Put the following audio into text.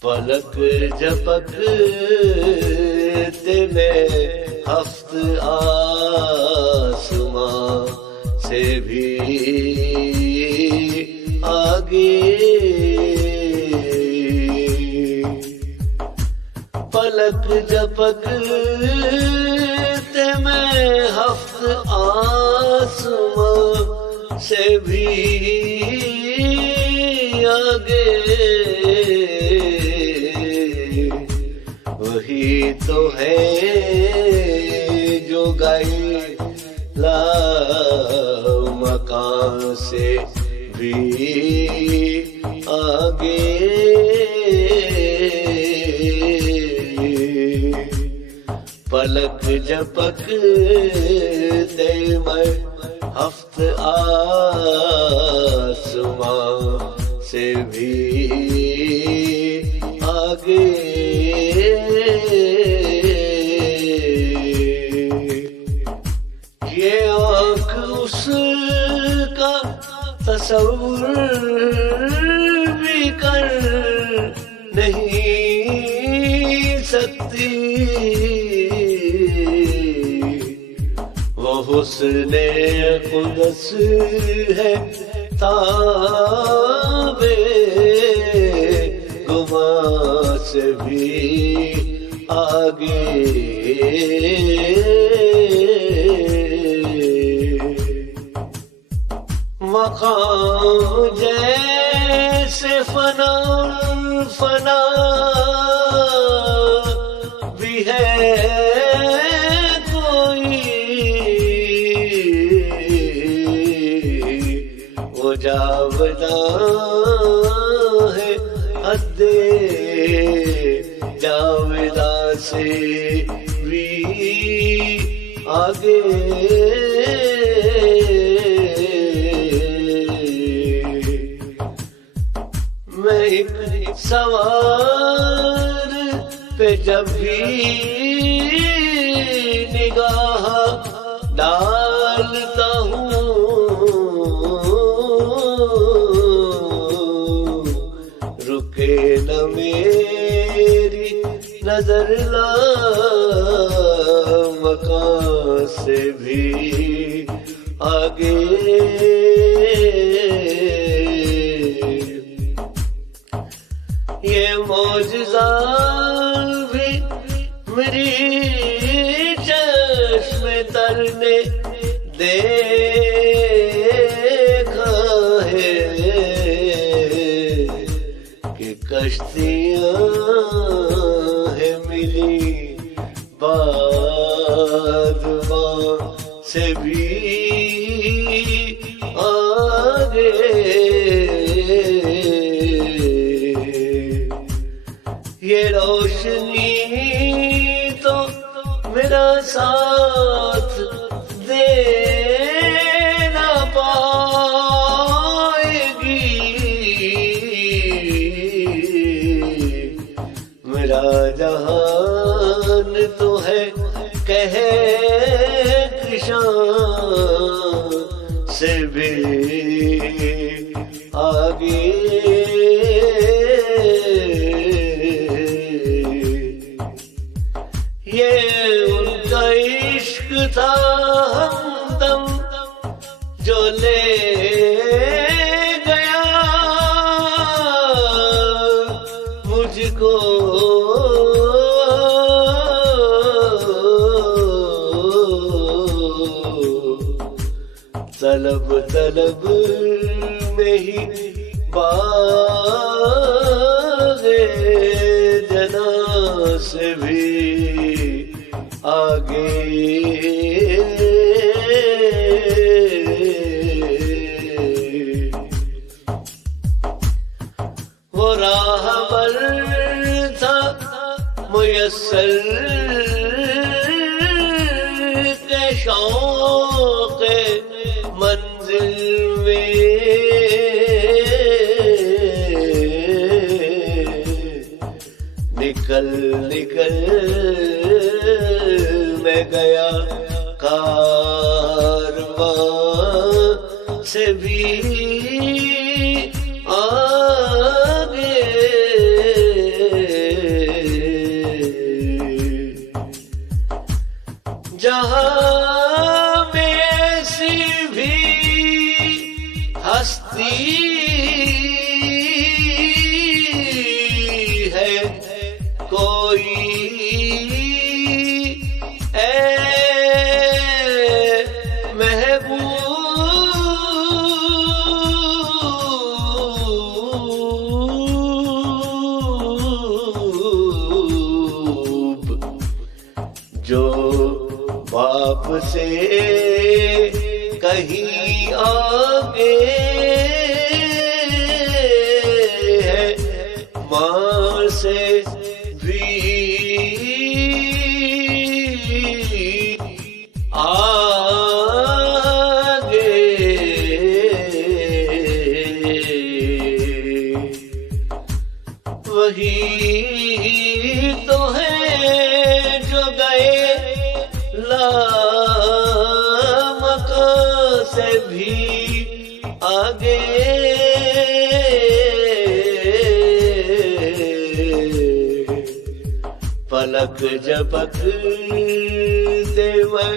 پلک جھپکتے میں ہفت آسماں سے بھی آگے، پلک جھپکتے میں ہفت آسماں سے بھی آگے، وہی تو ہے جو گئے لا مکان سے بھی آگے، پلک جھپکتے میں ہفت آسماں سے بھی آگے، یہ آنکھ اس کا تصور بھی کر نہیں سکتی، وہ حسن قدس ہے تابِ گماں سے بھی آگے، مقام جیسے فنا فنا بھی ہے کوئی، وہ جاوداں ہے حد جاوداں سے بھی آگے، میں ایک سوار پہ جب بھی نگاہ ڈالتا ہوں، رکے نہ میری نظر لا مکان سے بھی آگے، یہ معجزہ بھی میری چشم تر نے دیکھا ہے کہ کشتیاں ہیں ملی بادواں سے بھی آگے، یہ روشنی تو میرا ساتھ دے نہ پائے گی، میرا جہان تو ہے کہکشاں سے بھی آگے، یہ ان کا عشق تھا ہمدم جو لے گیا مجھ کو، طلب طلب میں ہی باغ جنا سے بھی آگے، وہ راہبر تھا میسر کے شوق منزل میں، نکل نکل میں گیا کارواں سے بھی آگے، سے کہیں آگے ہے، ماں سے بھی آگے، وہی تو ہے جو گئے لامکاں سے بھی آگے، پلک جھپکتے میں